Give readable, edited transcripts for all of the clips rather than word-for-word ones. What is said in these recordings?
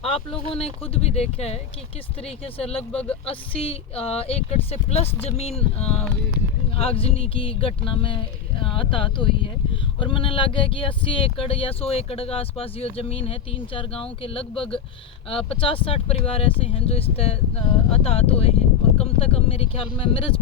आप लोगों ने खुद भी देखा है कि किस तरीके से लगभग 80 एकड़ से प्लस जमीन आगजनी की घटना में हताहत हुई है। और मैंने लगा है कि 80 एकड़ या 100 एकड़ के आसपास जो ज़मीन है, 3-4 गाँव के लगभग 50-60 परिवार ऐसे हैं जो इस तरह हताहत हुए हैं। और कम से कम मेरे ख्याल में मिर्ज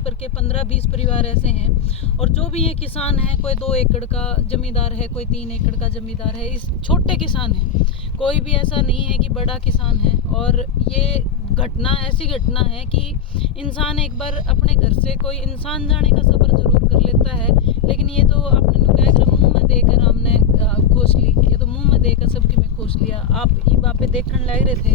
पर के 15-20 परिवार ऐसे हैं। और जो भी ये किसान हैं, कोई 2 एकड़ का जमींदार है, कोई 3 एकड़ का जमींदार है, इस छोटे किसान हैं, कोई भी ऐसा नहीं है कि बड़ा किसान है। और ये घटना ऐसी घटना है कि इंसान एक बार अपने घर से कोई इंसान जाने का सफ़र ज़रूर कर लेता है, लेकिन ये तो आपने कहा मुँह में देकर हमने खोज ली, ये तो मुँह में देकर सबकी में खोज लिया। आप ये बापे देखने लग रहे थे,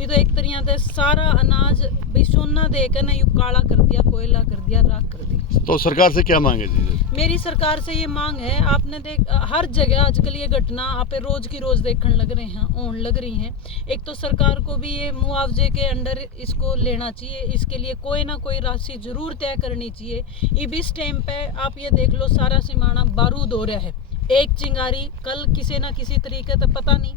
ये तो एक तरीका से सारा अनाज भाई सोना देकर ना यू काला कर दिया, कोयला कर दिया, राख कर दी। तो सरकार से क्या मांगे जी? मेरी सरकार से ये मांग है, आपने हर जगह आजकल ये घटना आप रोज की रोज देखने लग रहे हैं, होने लग रही हैं। एक तो सरकार को भी ये मुआवजे के अंडर इसको लेना चाहिए, इसके लिए कोई ना कोई राशि जरूर तय करनी चाहिए। अब इस टाइम पे आप ये देख लो, सारा सिमाना बारूद हो रहा है। एक चिंगारी कल किसी ना किसी तरीके से, पता नहीं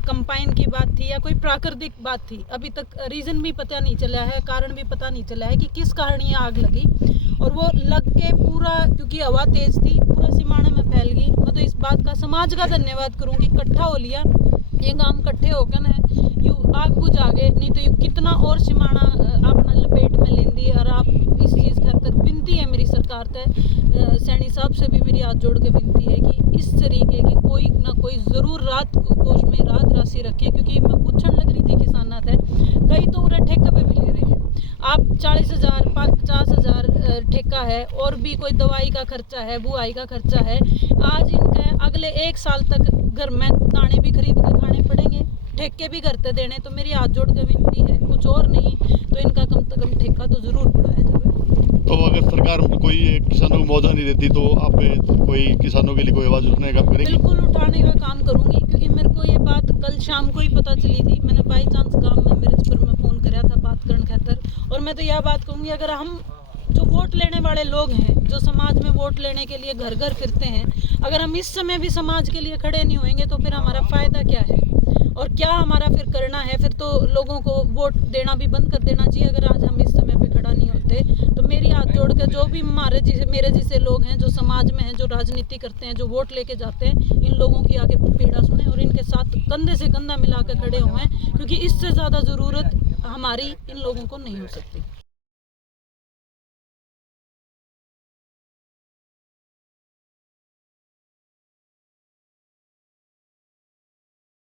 कंपाइन की बात थी या कोई प्राकृतिक बात थी, अभी तक रीज़न भी पता नहीं चला है, कारण भी पता नहीं चला है कि किस कारण ये आग लगी। और वो लग के पूरा, क्योंकि हवा तेज थी, पूरा सिमाने में फैल गई। मैं तो इस बात का समाज का धन्यवाद करूँगी, इकट्ठा हो लिया, ये गांव इकट्ठे होकर ना यू आग बुझा गए, नहीं तो यू कितना और सिमाना अपना लपेट में लेंदी। और आप इस चीज़ खातर विनती है मेरी सरकार से, सैनी साहब से भी मेरी हाथ जोड़ के विनती है कि इस तरीके की कोई ना कोई ज़रूर रात कोष में रात राशि रखें। क्योंकि मैं पूछने लग रही थी किसाना थे, कई तो पूरा ठेका पे भी ले रहे हैं। आप 40,000 50,000 ठेका है, और भी कोई दवाई का खर्चा है, बुआई का खर्चा है। आज इनका अगले 1 साल तक घर में दाने भी खरीद कर खाने पड़ेंगे, ठेके भी करते देने। तो मेरी हाथ जोड़ के विनती है, कुछ और नहीं तो इनका कम से कम ठेका तो ज़रूर बढ़ाया जाए। तो अगर सरकार कोई किसानों को मुआवजा नहीं देती तो आप कोई किसानों के लिए कोई आवाज़ उठाने का काम करेंगे? बिल्कुल उठाने का काम करूंगी, क्योंकि मेरे को ये बात कल शाम को ही पता चली थी। मैंने बाई चांस गाँव में मिर्च पर मैं फ़ोन कराया था बात करने खातर। और मैं तो यह बात कहूँगी, अगर हम जो वोट लेने वाले लोग हैं, जो समाज में वोट लेने के लिए घर घर फिरते हैं, अगर हम इस समय भी समाज के लिए खड़े नहीं होंगे तो फिर हमारा फ़ायदा क्या है और क्या हमारा फिर करना है? फिर तो लोगों को वोट देना भी बंद कर देना चाहिए अगर आज हम इस समय पे खड़ा नहीं होते। तो मेरी हाथ जोड़ के जो भी मेरे जैसे लोग हैं, जो समाज में हैं, जो राजनीति करते हैं, जो वोट लेके जाते हैं, इन लोगों की आगे पीड़ा सुने और इनके साथ कंधे से कंधा मिला के खड़े हुए हैं, क्योंकि इससे ज़्यादा ज़रूरत हमारी इन लोगों को नहीं हो सकती।